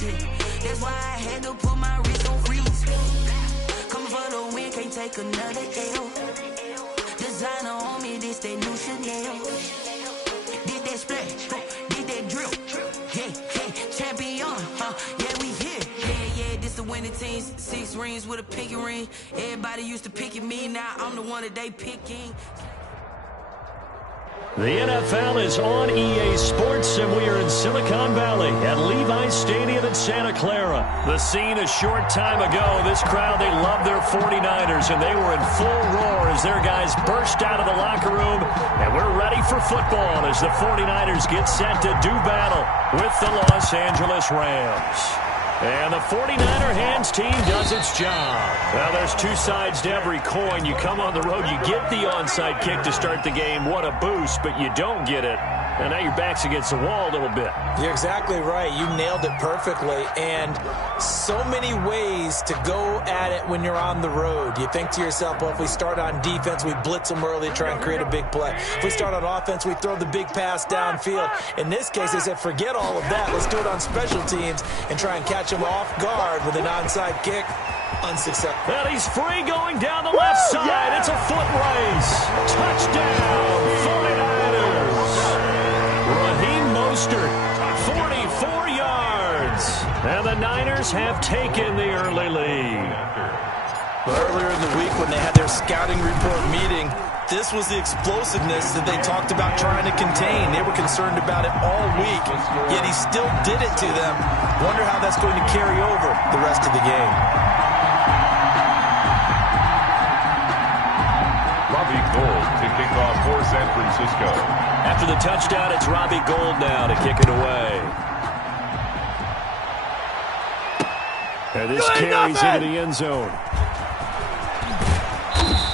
That's why I had to put my wrist on freeze. Coming for the win, can't take another L. Designer on me, this that new Chanel. Did that splash, did that drill. Yeah, champion, yeah, we here. Yeah, this the winning team. 6 rings with a pinky ring. Everybody used to pick at me, now I'm the one that they picking. The NFL is on EA Sports, and we are in Silicon Valley at Levi's Stadium in Santa Clara. The scene a short time ago. This crowd, they love their 49ers, and they were in full roar as their guys burst out of the locker room. And we're ready for football as the 49ers get set to do battle with the Los Angeles Rams. And the 49er hands team does its job. Well, there's two sides to every coin. You come on the road, you get the onside kick to start the game. What a boost, but you don't get it. And now your back's against the wall a little bit. You're exactly right. You nailed it perfectly. And so many ways to go at it when you're on the road. You think to yourself, well, if we start on defense, we blitz them early, try and create a big play. If we start on offense, we throw the big pass downfield. In this case, they said, forget all of that. Let's do it on special teams and try and catch them off guard with an onside kick. Unsuccessful. And he's free going down the left side. Yeah. It's a foot race. Touchdown, 49ers. Raheem Mostert, 44 yards. And the Niners have taken the early lead. Earlier in the week when they had their scouting report meeting, this was the explosiveness that they talked about trying to contain. They were concerned about it all week, yet he still did it to them. Wonder how that's going to carry over the rest of the game. Robbie Gould to kick off for San Francisco. After the touchdown, it's Robbie Gould now to kick it away. And this carries into the end zone.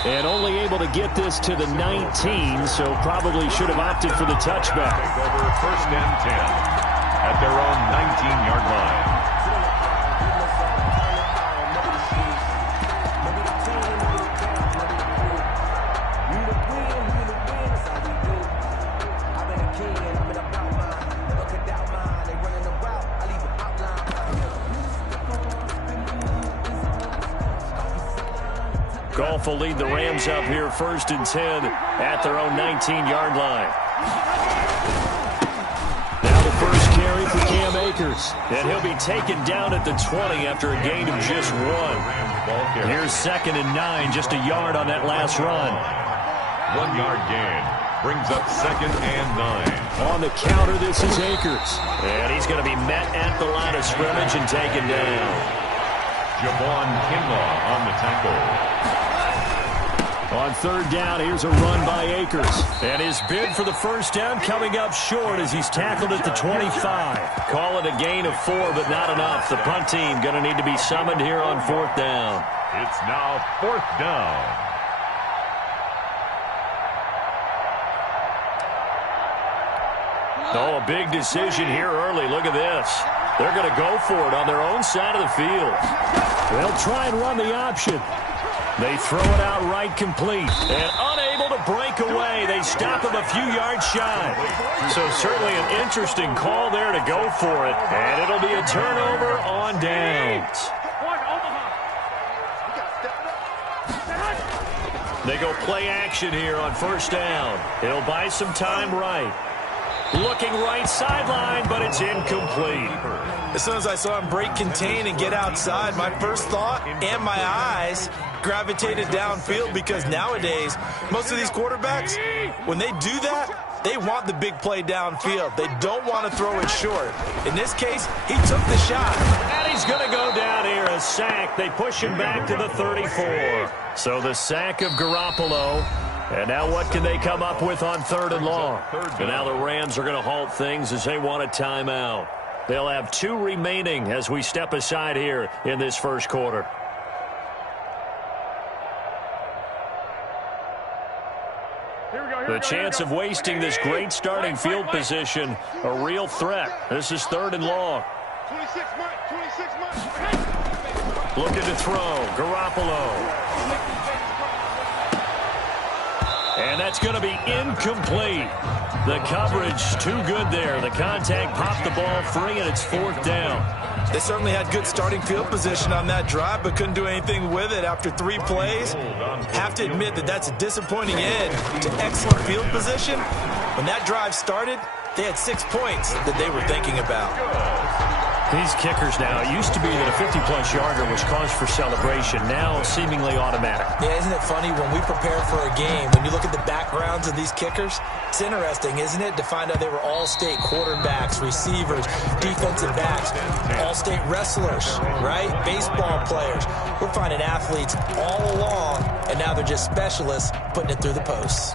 And only able to get this to the 19, so probably should have opted for the touchback. Take over 1st and 10 at their own 19-yard line. Goff will lead the Rams up here 1st and 10 at their own 19-yard line. Now the first carry for Cam Akers. And he'll be taken down at the 20 after a gain of just 1. Here's 2nd and 9, just a yard on that last run. 1-yard gain brings up 2nd and 9. On the counter, this is Akers. And he's going to be met at the line of scrimmage and taken down. Javon Kinlaw on the tackle. On 3rd down, here's a run by Akers. And his bid for the first down coming up short as he's tackled at the 25. Call it a gain of 4, but not enough. The punt team going to need to be summoned here on 4th down. It's now 4th down. Oh, a big decision here early. Look at this. They're going to go for it on their own side of the field. They'll try and run the option. They throw it out right complete. And unable to break away. They stop him a few yards shy. So certainly an interesting call there to go for it. And it'll be a turnover on downs. They go play action here on 1st down. It'll buy some time right. Looking right sideline, but it's incomplete. As soon as I saw him break contain and get outside, my first thought and my eyes gravitated downfield, because nowadays, most of these quarterbacks, when they do that, they want the big play downfield. They don't want to throw it short. In this case, he took the shot. And he's going to go down here, a sack. They push him back to the 34. So the sack of Garoppolo. And now what can they come up with on 3rd and long? And now the Rams are going to halt things as they want a timeout. They'll have 2 remaining as we step aside here in this first quarter. The chance of wasting this great starting field position, a real threat. This is 3rd and long. 26 months. Looking to throw, Garoppolo. And that's going to be incomplete. The coverage too good there. The contact popped the ball free, and it's 4th down. They certainly had good starting field position on that drive, but couldn't do anything with it after 3 plays. Have to admit that that's a disappointing end to excellent field position. When that drive started, they had 6 points that they were thinking about. These kickers now, it used to be that a 50-plus yarder was cause for celebration. Now seemingly automatic. Yeah, isn't it funny when we prepare for a game, when you look at the backgrounds of these kickers, it's interesting, isn't it, to find out they were all-state quarterbacks, receivers, defensive backs, all-state wrestlers, right? Baseball players. We're finding athletes all along, and now they're just specialists putting it through the posts.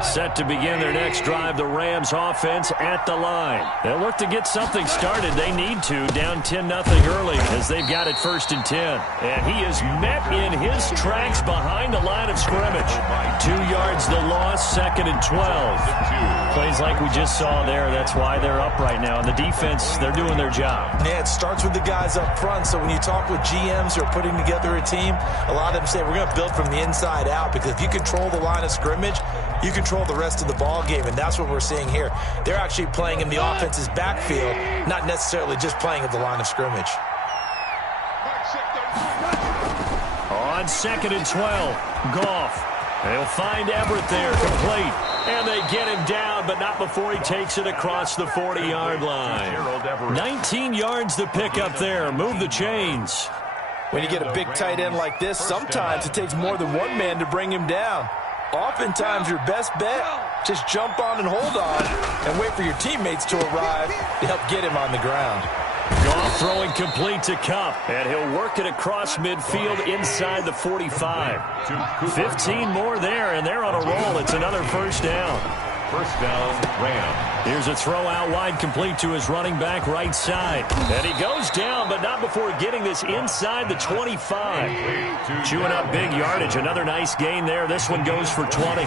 Set to begin their next drive, the Rams offense at the line. They'll look to get something started. They need to, down 10-0 early as they've got it 1st and 10. And he is met in his tracks behind the line of scrimmage. 2 yards the loss, 2nd and 12. Plays like we just saw there. That's why they're up right now. And the defense, they're doing their job. Yeah, it starts with the guys up front. So when you talk with GMs who are putting together a team, a lot of them say we're going to build from the inside out, because if you control the line of scrimmage, you control the rest of the ball game, and that's what we're seeing here. They're actually playing in the offense's backfield, not necessarily just playing at the line of scrimmage. On 2nd and 12, Goff. They'll find Everett there, complete. And they get him down, but not before he takes it across the 40-yard line. 19 yards to pick up there. Move the chains. When you get a big tight end like this, sometimes it takes more than one man to bring him down. Oftentimes, your best bet, just jump on and hold on and wait for your teammates to arrive to help get him on the ground. Goff throwing complete to Kupp, and he'll work it across midfield inside the 45. 15 more there, and they're on a roll. It's another 1st down. 1st down, Rams. Here's a throw out wide, complete to his running back right side. And he goes down, but not before getting this inside the 25. Chewing up big yardage. Another nice gain there. This one goes for 20.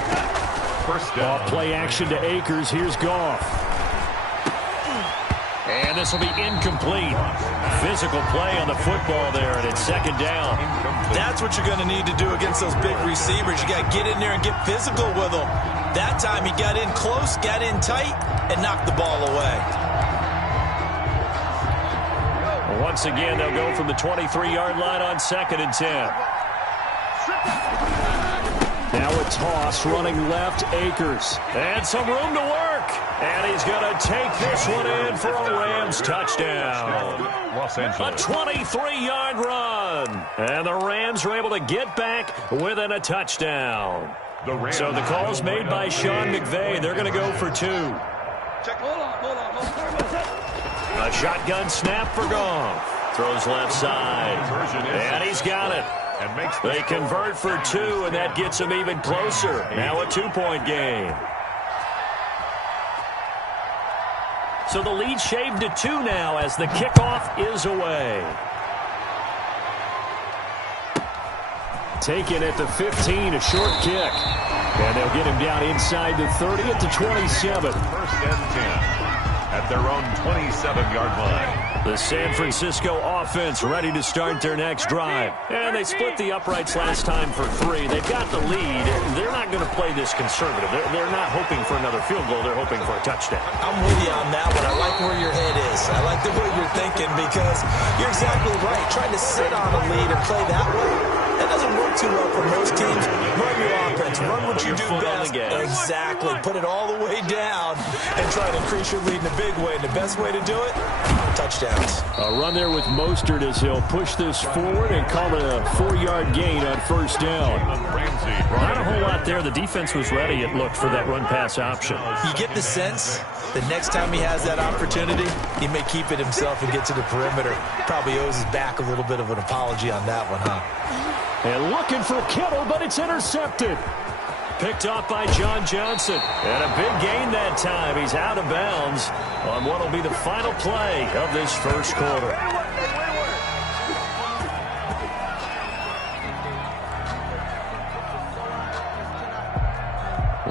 1st down. Off play action to Akers. Here's Goff. And this will be incomplete. Physical play on the football there, and it's 2nd down. That's what you're going to need to do against those big receivers. You got to get in there and get physical with them. That time he got in close, got in tight, and knocked the ball away. Once again, they'll go from the 23-yard line on 2nd and 10. Now a toss running left, Akers. And some room to work. And he's going to take this one in for a Rams touchdown. A 23-yard run. And the Rams are able to get back within a touchdown. So the call's made by Sean McVay. They're going to go for 2. A shotgun snap for Goff. Throws left side. And he's got it. They convert for 2, and that gets them even closer. Now a 2-point game. So the lead shaved to 2 now as the kickoff is away. Taken at the 15, a short kick. And they'll get him down inside the 30 at the 27. 1st and 10 at their own 27-yard line. The San Francisco offense ready to start their next drive. And they split the uprights last time for 3. They've got the lead. They're not going to play this conservative. They're not hoping for another field goal. They're hoping for a touchdown. I'm with you on that one. I like where your head is. I like the way you're thinking, because you're exactly right. Trying to sit on a lead and play that way, that doesn't work too well for most teams. Run your offense. Run what you do best. Exactly. Put it all the way down and try to increase your lead in a big way. And the best way to do it, touchdowns. A run there with Mostert as he'll push this forward and call it a 4-yard gain on 1st down. Not a whole lot there. The defense was ready, it looked, for that run-pass option. You get the sense that next time he has that opportunity, he may keep it himself and get to the perimeter. Probably owes his back a little bit of an apology on that one, huh? And looking for Kittle, but it's intercepted. Picked off by John Johnson. And a big gain that time. He's out of bounds on what will be the final play of this 1st quarter.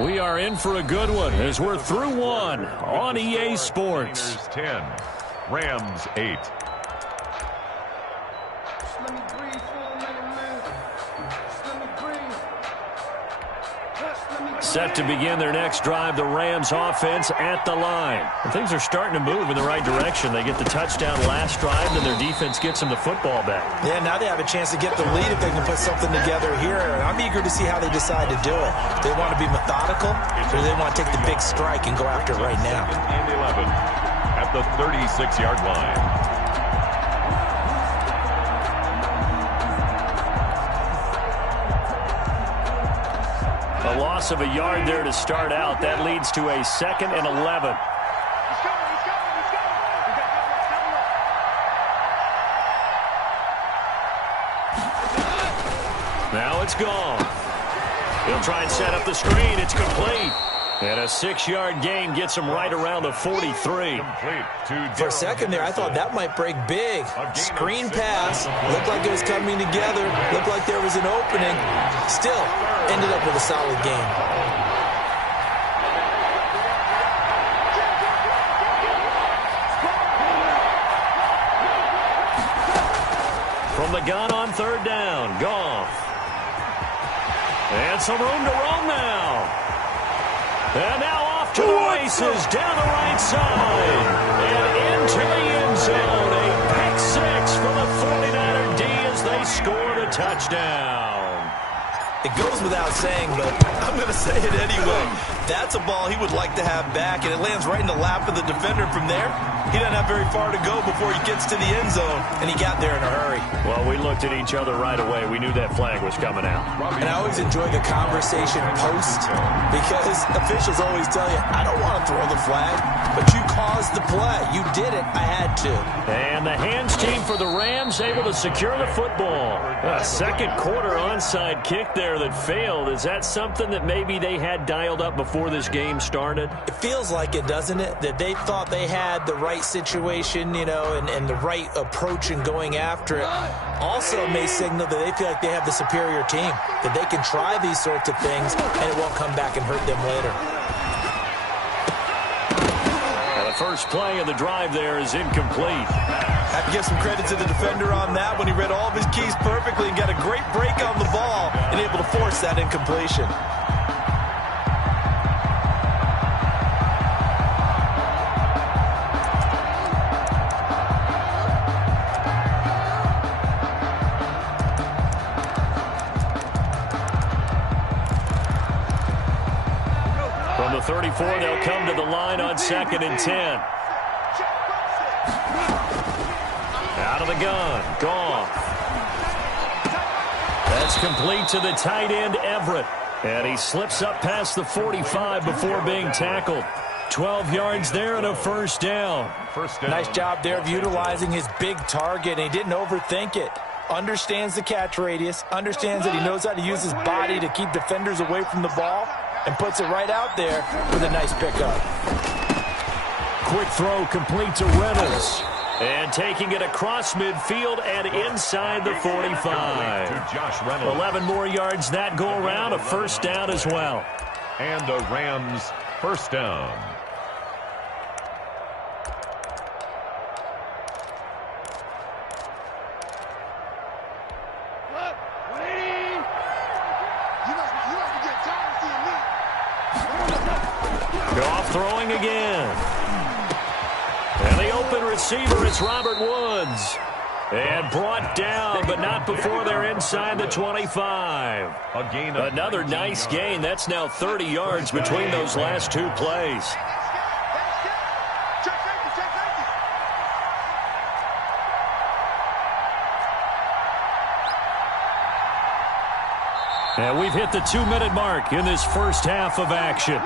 We are in for a good one as we're through 1 on EA Sports. 10, Rams 8. Set to begin their next drive, the Rams offense at the line. And things are starting to move in the right direction. They get the touchdown last drive, and their defense gets them the football back. Yeah, now they have a chance to get the lead if they can put something together here. And I'm eager to see how they decide to do it. Do they want to be methodical, or do they want to take the big strike and go after it right now? And 11 at the 36-yard line. A loss of a yard there to start out. That leads to a 2nd and 11. Now it's gone. He'll try and set up the screen. It's complete. And a 6-yard gain gets him right around the 43. For a second there, I thought that might break big. Screen pass. Looked like it was coming together. Looked like there was an opening. Still ended up with a solid game. From the gun on 3rd down. Goff. And some room to roam now. And now off to the races, down the right side, and into the end zone. A pick 6 for the 49er D as they score the touchdown. It goes without saying, but I'm going to say it anyway. That's a ball he would like to have back, and it lands right in the lap of the defender. From there, he doesn't have very far to go before he gets to the end zone, and he got there in a hurry. Well, we looked at each other right away. We knew that flag was coming out. And I always enjoy the conversation post, because officials always tell you, I don't want to throw the flag, but you caused the play. You did it. I had to. And the hands team for the Rams able to secure the football. A second quarter onside kick there that failed. Is that something that maybe they had dialed up before this game started? It feels like it, doesn't it? That they thought they had the right situation, you know, and the right approach in going after it. Also may signal that they feel like they have the superior team, that they can try these sorts of things and it won't come back and hurt them later. And the first play of the drive there is incomplete. Have to give some credit to the defender on that when he read all of his keys perfectly and got a great break on the ball and able to force that incompletion. From the 34, they'll come to the line on 2nd and 10. Out of the gun. Goff. That's complete to the tight end, Everett. And he slips up past the 45 before being tackled. 12 yards there and a first down. Nice job there of utilizing his big target. And he didn't overthink it. Understands the catch radius. Understands that he knows how to use his body to keep defenders away from the ball. And puts it right out there with a nice pickup. Quick throw complete to Reynolds. And taking it across midfield and inside the 45. 11 more yards that go around. A first down as well. And a Rams first down. Goff throwing again. And the open receiver is Robert Woods. And brought down, but not before they're inside the 25. Another nice gain. That's now 30 yards between those last two plays. And we've hit the 2-minute mark in this first half of action.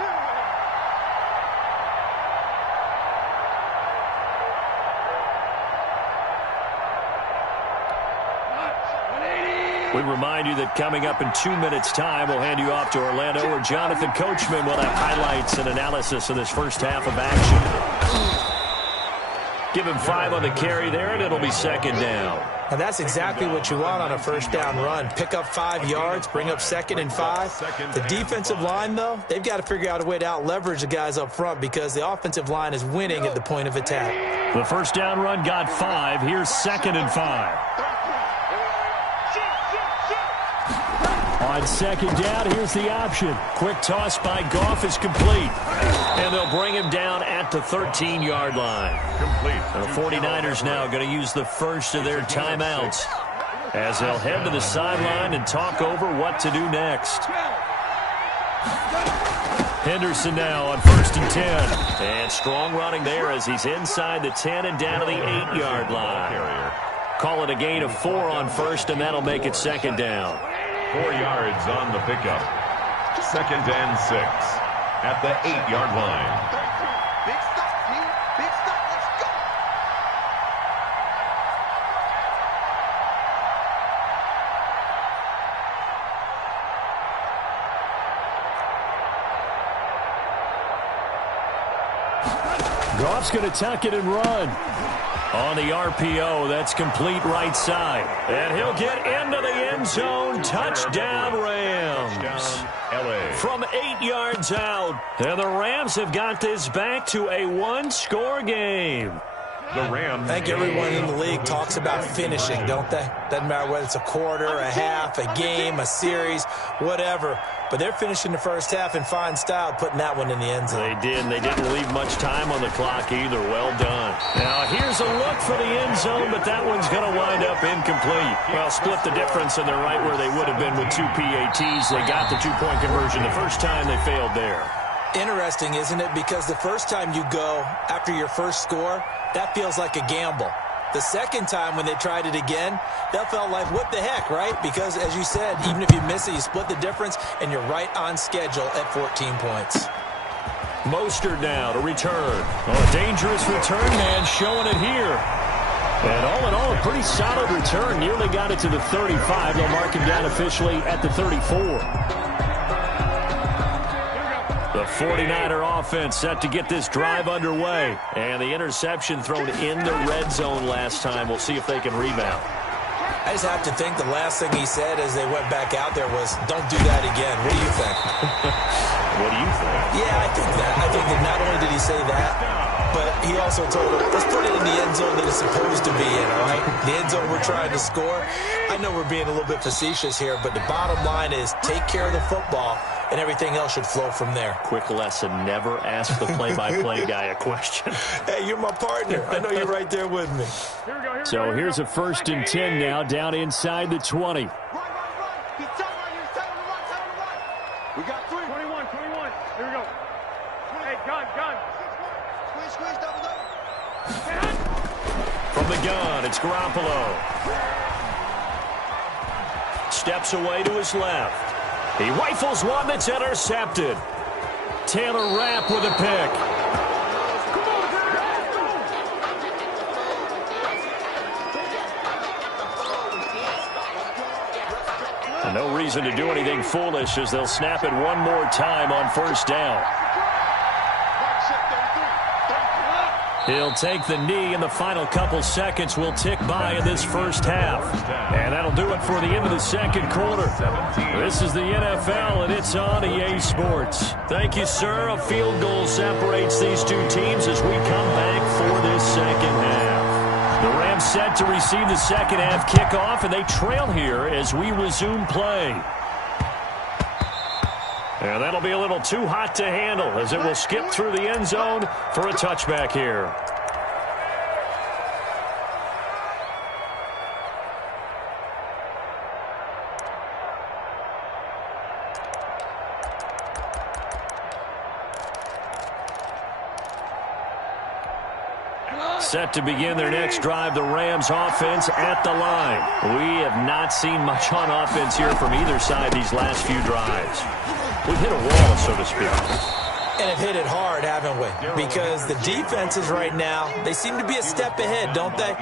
We remind you that coming up in 2 minutes' time, we'll hand you off to Orlando, where Jonathan Coachman will have highlights and analysis of this first half of action. Give him 5 on the carry there, and it'll be second down. And that's exactly what you want on a first down run. Pick up 5 yards, bring up 2nd and 5. The defensive line, though, they've got to figure out a way to out-leverage the guys up front because the offensive line is winning at the point of attack. The first down run got 5. Here's 2nd and 5. On On second down, here's the option. Quick toss by Goff is complete. And they'll bring him down at the 13-yard line. Complete. The 49ers now going to use the first of their timeouts as they'll head to the sideline and talk over what to do next. Henderson now on 1st and 10. And strong running there as he's inside the 10 and down to the 8-yard line. Call it a gain of 4 on first, and that'll make it second down. 4 yards on the pickup. 2nd and 6 at the 8-yard line. Big stop, team. Big stop. Let's go. Goff's going to tuck it and run. On the RPO, that's complete right side. And he'll get into the end zone. Touchdown, Rams. From 8 yards out. And the Rams have got this back to a one-score game. The Rams. I think everyone in the league talks about finishing, don't they? Doesn't matter whether it's a quarter, a half, a game, a series, whatever. But they're finishing the first half in fine style, putting that one in the end zone. They did, and they didn't leave much time on the clock either. Well done. Now, here's a look for the end zone, but that one's going to wind up incomplete. Well, split the difference, and they're right where they would have been with 2 PATs. They got the 2-point conversion the first time. They failed there. Interesting, isn't it? Because the first time you go after your first score, that feels like a gamble. The second time when they tried it again, that felt like, what the heck, right? Because, as you said, even if you miss it, you split the difference, and you're right on schedule at 14 points. Mostert now to return. Oh, a dangerous return man showing it here. And all in all, a pretty solid return. Nearly got it to the 35. They'll mark him down officially at the 34. The 49er offense set to get this drive underway. And the interception thrown in the red zone last time. We'll see if they can rebound. I just have to think the last thing he said as they went back out there was, don't do that again. What do you think? What do you think? Yeah, I think that. I think that not only did he say that, but he also told them, let's put it in the end zone that it's supposed to be in, all right? The end zone we're trying to score. I know we're being a little bit facetious here, but the bottom line is take care of the football, and everything else should flow from there. Quick lesson, never ask the play-by-play guy a question. Hey, you're my partner. I know you're right there with me. So here's a 1st and 10 now, down inside the 20. Right. He's tight right here. Tight on the right. We got 3. 21. Here we go. Hey, gun. Squeeze, double. From the gun, it's Garoppolo. Steps away to his left. He rifles one that's intercepted. Taylor Rapp with a pick. And no reason to do anything foolish as they'll snap it one more time on 1st down. He'll take the knee, and the final couple seconds will tick by in this first half. And that'll do it for the end of the second quarter. This is the NFL, and it's on EA Sports. Thank you, sir. A field goal separates these two teams as we come back for this second half. The Rams set to receive the second half kickoff, and they trail here as we resume play. And that'll be a little too hot to handle as it will skip through the end zone for a touchback here. Set to begin their next drive, the Rams offense at the line. We have not seen much on offense here from either side these last few drives. We've hit a wall, so to speak. And have hit it hard, haven't we? Because the defenses right now, they seem to be a step ahead, don't they?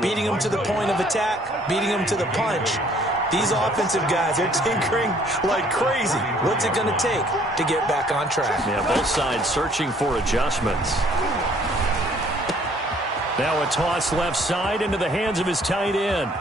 Beating them to the point of attack, beating them to the punch. These offensive guys, they're tinkering like crazy. What's it going to take to get back on track? Yeah, both sides searching for adjustments. Now a toss left side into the hands of his tight end.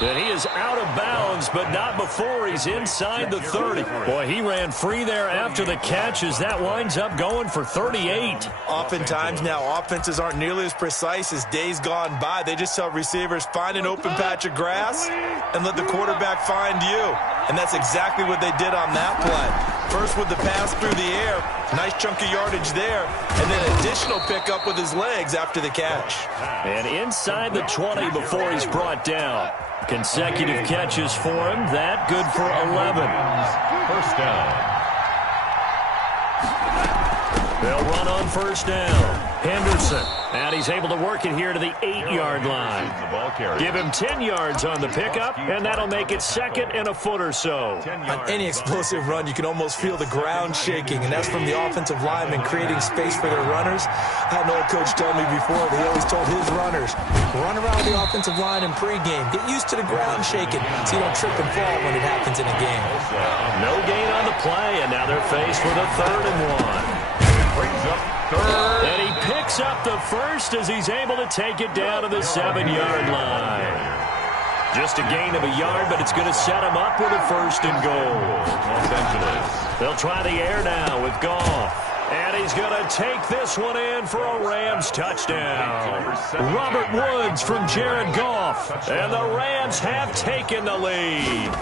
And he is out of bounds, but not before he's inside the 30. Boy, he ran free there after the catch as that winds up going for 38. Oftentimes now, offenses aren't nearly as precise as days gone by. They just tell receivers, find an open patch of grass and let the quarterback find you. and that's exactly what they did on that play. First with the pass through the air, nice chunk of yardage there, and then additional pickup with his legs after the catch. And inside the 20 before he's brought down. Consecutive catches for him. That good for 11. First down. They'll run on first down. Henderson. And he's able to work it here to the 8-yard line. Give him 10 yards on the pickup, and that'll make it second and a foot or so. On any explosive run, you can almost feel the ground shaking, and that's from the offensive linemen creating space for their runners. I had an old coach tell me before that he always told his runners, run around the offensive line in pregame. Get used to the ground shaking so you don't trip and fall when it happens in a game. No gain on the play, and now they're faced with a 3rd and 1. Brings up third. And he picks up the first as he's able to take it down to the 7-yard line. Just a gain of a yard, but it's going to set him up with a 1st and goal. Los Angeles. They'll try the air now with Goff. And he's going to take this one in for a Rams touchdown. Robert Woods from Jared Goff. And the Rams have taken the lead.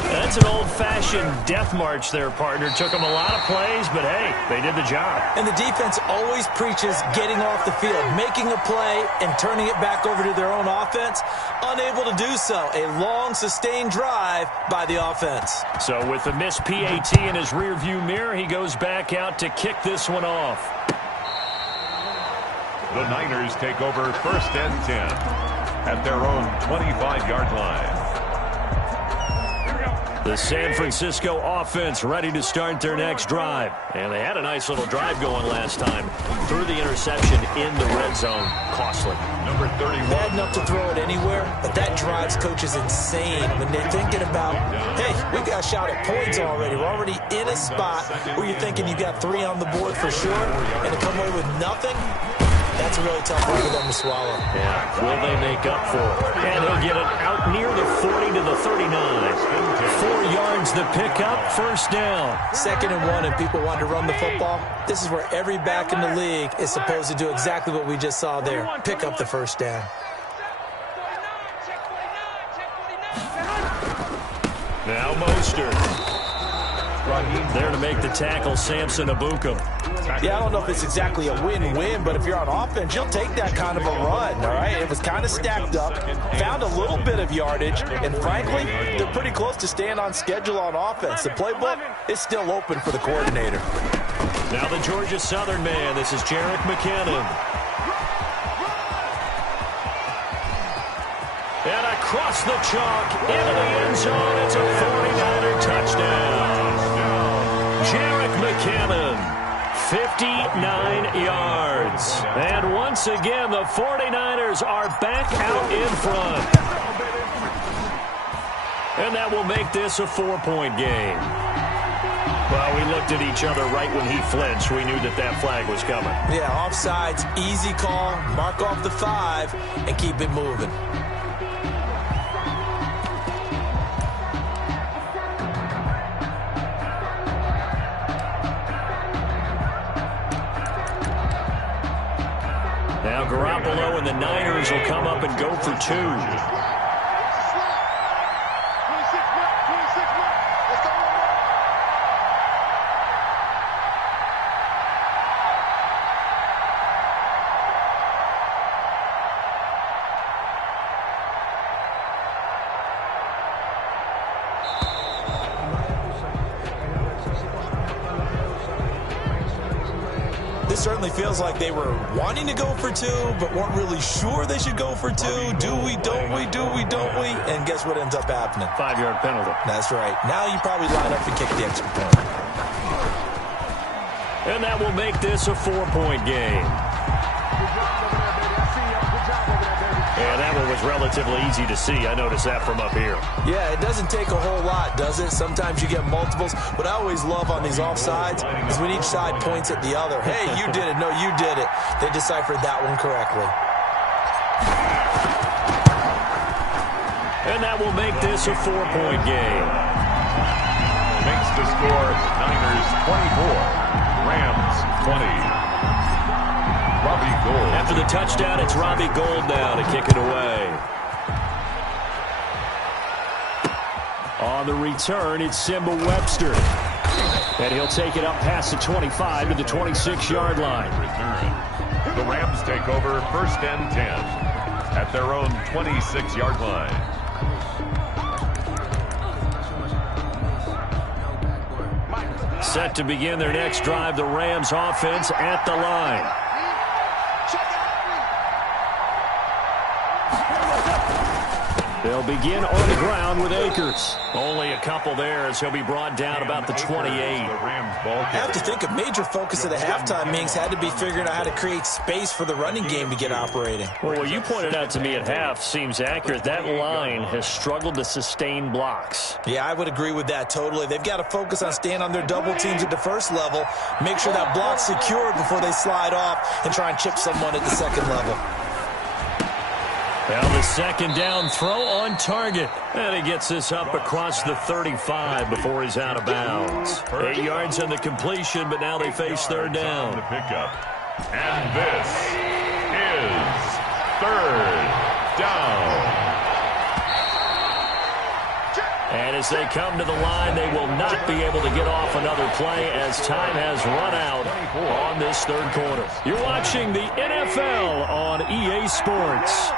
That's an old-fashioned death march there, partner. Took them a lot of plays, but hey, they did the job. And the defense always preaches getting off the field, making a play, and turning it back over to their own offense. Unable to do so. A long, sustained drive by the offense. So with the missed PAT in his rearview mirror, he goes back out to kick this one off. The Niners take over 1st and 10 at their own 25-yard line. The San Francisco offense ready to start their next drive. And they had a nice little drive going last time. Threw the interception in the red zone. Costly. Number 31. Bad enough to throw it anywhere, but that drives coaches insane when they're thinking about, hey, we got a shot at points already. We're already in a spot where you're thinking you got 3 on the board for sure, and to come away with nothing, that's a really tough one for them to swallow. Yeah, will they make up for it? And he'll get it out near the 40 to the 39. 4 yards the pickup, 1st down. 2nd and 1, and people want to run the football. This is where every back in the league is supposed to do exactly what we just saw there. Pick up the 1st down. Now Mostert. There to make the tackle, Samson Ebukam. Yeah, I don't know if it's exactly a win-win, but if you're on offense, you'll take that kind of a run, all right? It was kind of stacked up, found a little bit of yardage, and frankly, they're pretty close to staying on schedule on offense. The playbook is still open for the coordinator. Now the Georgia Southern man, this is Jerick McKinnon. And across the chalk, into the end zone, it's a 49er touchdown. Jerick McKinnon, 59 yards. And once again, the 49ers are back out in front. And that will make this a 4-point game. Well, we looked at each other right when he flinched. We knew that that flag was coming. Yeah, offsides, easy call, mark off the 5, and keep it moving. Now Garoppolo and the Niners will come up and go for 2. This certainly feels like they were wanting to go for 2, but weren't really sure they should go for 2. Do we, don't we, do we, don't we? And guess what ends up happening? 5-yard penalty. That's right. Now you probably line up and kick the extra point. And that will make this a 4-point game. And that one was relatively easy to see. I noticed that from up here. Yeah, it doesn't take a whole lot, does it? Sometimes you get multiples. What I always love on these offsides is when each side points at the other. Hey, you did it. No, you did it. They deciphered that one correctly. And that will make this a 4-point game. Makes the score Niners 24, Rams 20. Robbie Gould. After the touchdown, it's Robbie Gould now to kick it away. On the return, it's Simba Webster. And he'll take it up past the 25 to the 26-yard line. Return. The Rams take over 1st and 10 at their own 26-yard line. Set to begin their next drive, the Rams offense at the line. They'll begin on the ground with Akers. Only a couple there as he'll be brought down about the 28. I have to think a major focus of the halftime meetings had to be figuring out how to create space for the running game to get operating. Well, what you pointed out to me at half seems accurate. That line has struggled to sustain blocks. Yeah, I would agree with that totally. They've got to focus on staying on their double teams at the first level, make sure that block's secured before they slide off and try and chip someone at the second level. Now the second down throw on target. And he gets this up across the 35 before he's out of bounds. 8 yards on the completion, but now they face third down. The pickup. And this is third down. And as they come to the line, they will not be able to get off another play as time has run out on this third quarter. You're watching the NFL on EA Sports.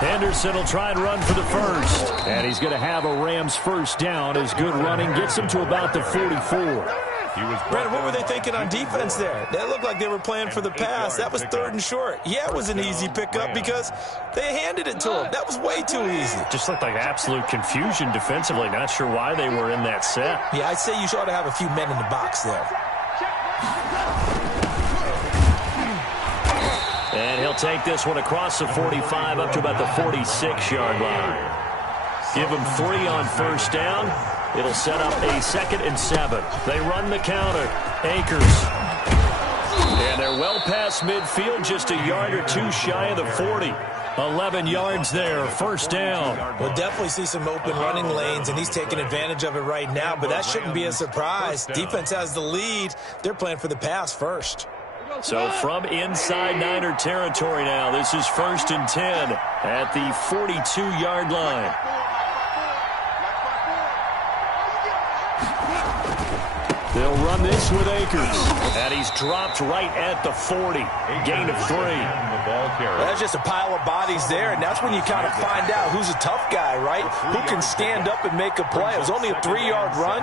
Henderson will try and run for the first. And he's going to have a Rams first down as good running gets him to about the 44. Brandon, what were they thinking on defense there? That looked like they were playing for the pass. That was third and short. Yeah, it was an easy pickup because they handed it to him. That was way too easy. Just looked like absolute confusion defensively. Not sure why they were in that set. Yeah, I'd say you ought to have a few men in the box there. And he'll take this one across the 45 up to about the 46-yard line. Give him 3 on first down. It'll set up a 2nd and 7. They run the counter. Akers. And they're well past midfield, just a yard or 2 shy of the 40. 11 yards there, first down. We'll definitely see some open running lanes, and he's taking advantage of it right now, but that shouldn't be a surprise. Defense has the lead. They're playing for the pass first. So from inside Niner territory now, this is 1st and 10 at the 42-yard line. They'll run this with Akers. And he's dropped right at the 40. Gain of 3. That's just a pile of bodies there, and that's when you kind of find out who's a tough guy, right? Who can stand up and make a play. It was only a 3-yard run,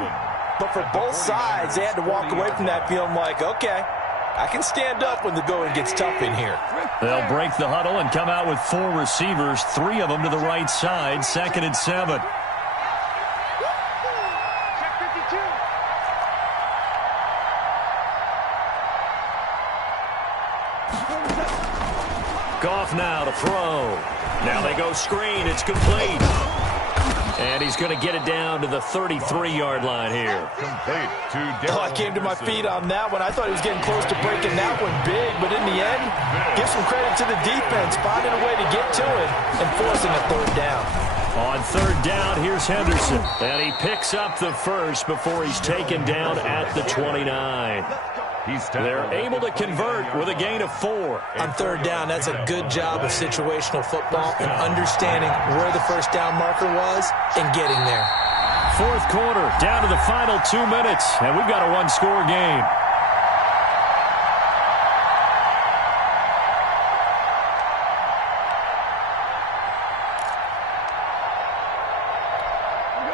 but for both sides, they had to walk away from that feeling like, okay, I can stand up when the going gets tough in here. They'll break the huddle and come out with 4 receivers, 3 of them to the right side, 2nd and 7. Goff now to throw. Now they go screen. It's complete. And he's going to get it down to the 33-yard line here. Complete to I came to my feet on that one. I thought he was getting close to breaking that one big, but in the end, give some credit to the defense, finding a way to get to it and forcing a third down. On third down, here's Henderson. And he picks up the first before he's taken down at the 29. They're able to convert with a gain of 4. On third down, that's a good job of situational football and understanding where the first down marker was and getting there. Fourth quarter, down to the final 2 minutes, and we've got a one-score game.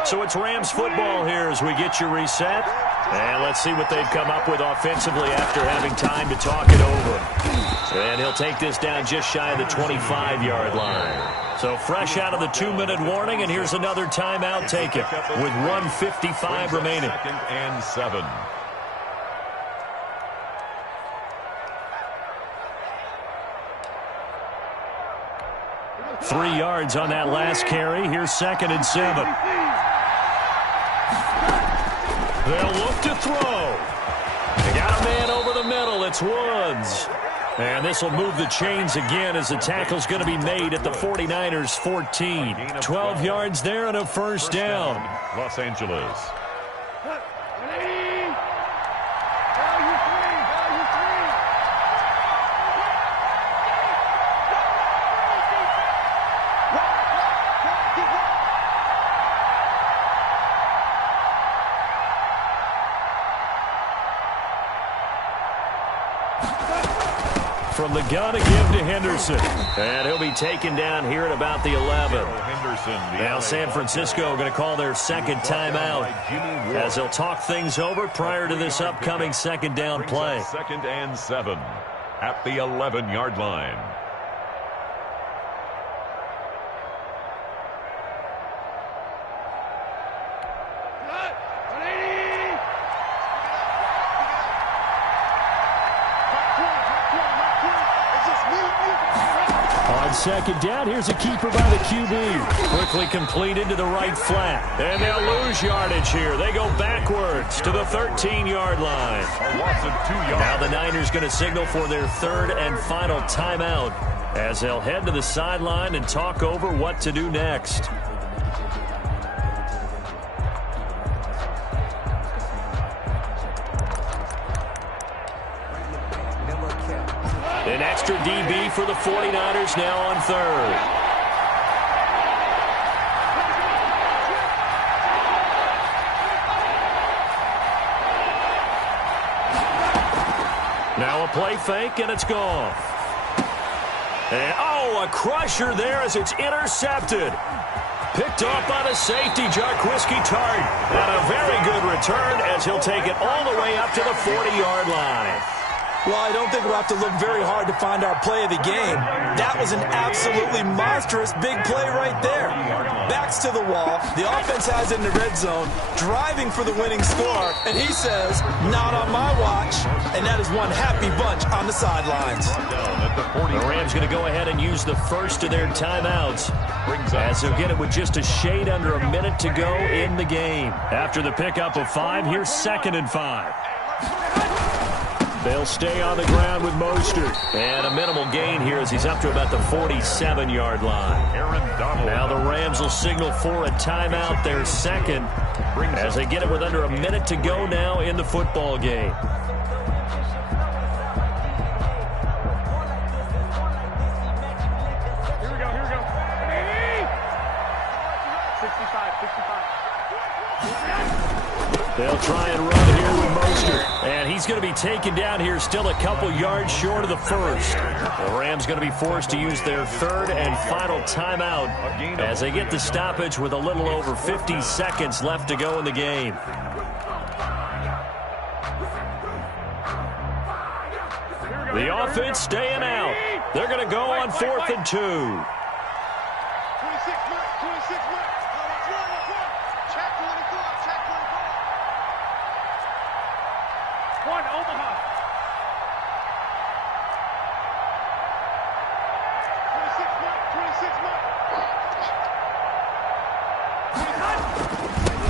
So it's Rams football here as we get you reset. And let's see what they've come up with offensively after having time to talk it over. And he'll take this down just shy of the 25-yard line. So fresh out of the 2-minute warning, and here's another timeout taken with 1:55 remaining. 2nd and 7. Three yards on that last carry. Here's 2nd and 7. They'll look to throw. They got a man over the middle. It's Woods. And this will move the chains again as the tackle's going to be made at the 49ers 14. 12 yards there and a first down. Los Angeles. from the gun to give to Henderson. And he'll be taken down here at about the 11. Now San Francisco going to call their second timeout as they'll talk things over prior to this upcoming second down play. 2nd and 7 at the 11-yard line. On second down, here's a keeper by the QB. Quickly completed to the right flat. And they'll lose yardage here. They go backwards to the 13-yard line. A loss of 2 yards. Now the Niners going to signal for their third and final timeout as they'll head to the sideline and talk over what to do next. An extra DB for the 49ers now on third. Now a play fake, and it's gone. And, a crusher there as it's intercepted. Picked off by the safety, Jarquiski Tart. And a very good return as he'll take it all the way up to the 40-yard line. Well, I don't think we'll have to look very hard to find our play of the game. That was an absolutely monstrous big play right there. Backs to the wall. The offense has it in the red zone, driving for the winning score. And he says, not on my watch. And that is one happy bunch on the sidelines. The Rams going to go ahead and use the first of their timeouts as they'll get it with just a shade under a minute to go in the game. After the pickup of 5, here's 2nd and 5. They'll stay on the ground with Mostert. And a minimal gain here as he's up to about the 47-yard line. Now the Rams will signal for a timeout, their second, as they get it with under a minute to go now in the football game. Here we go. 65. They'll try and run here with Mostert. And he's going to be taken down here still a couple yards short of the first. The Rams going to be forced to use their third and final timeout as they get the stoppage with a little over 50 seconds left to go in the game. The offense staying out. They're going to go on 4th and 2. 26 mark. Check 24. One, Omaha. 26 mark.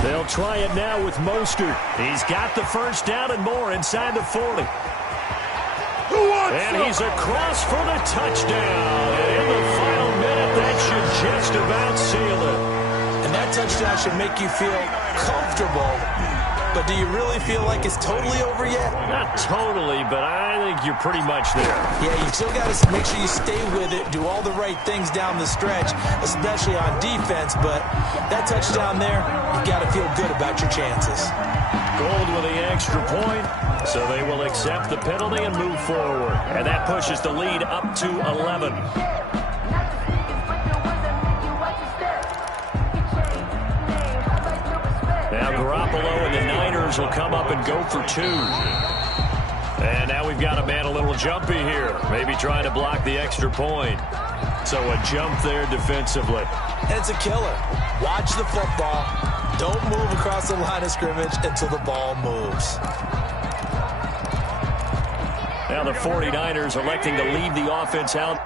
They'll try it now with Mostert. He's got the first down and more inside the 40. And he's across for the touchdown. And in the final minute, that should just about seal it. And that touchdown should make you feel comfortable. But do you really feel like it's totally over yet? Not totally, but I think you're pretty much there. Yeah, you still got to make sure you stay with it, do all the right things down the stretch, especially on defense. But that touchdown there, you got to feel good about your chances. Gold with the extra point, so they will accept the penalty and move forward. And that pushes the lead up to 11. Now Garoppolo and the Niners will come up and go for 2. And now we've got a man a little jumpy here. Maybe trying to block the extra point. So a jump there defensively. And it's a killer. Watch the football. Don't move across the line of scrimmage until the ball moves. Now the 49ers electing to leave the offense out.